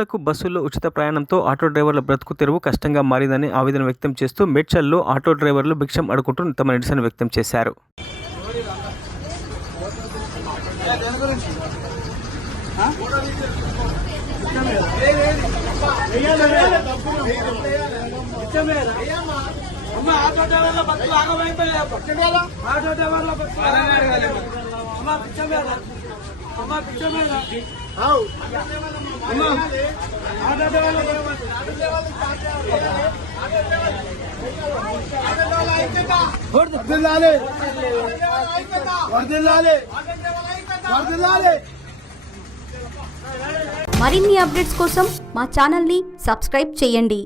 మహిళలకు బస్సుల్లో ఉచిత ప్రయాణంతో ఆటో డ్రైవర్ల బ్రతుకు తెరువు కష్టంగా మారిందని ఆవేదన వ్యక్తం చేస్తూ మేడ్చల్లో ఆటో డ్రైవర్లు భిక్షం అడుగుతూ తమ నిరసన వ్యక్తం చేశారు. మరిన్ని అప్డేట్స్ కోసం మా ఛానల్ని సబ్స్క్రైబ్ చేయండి.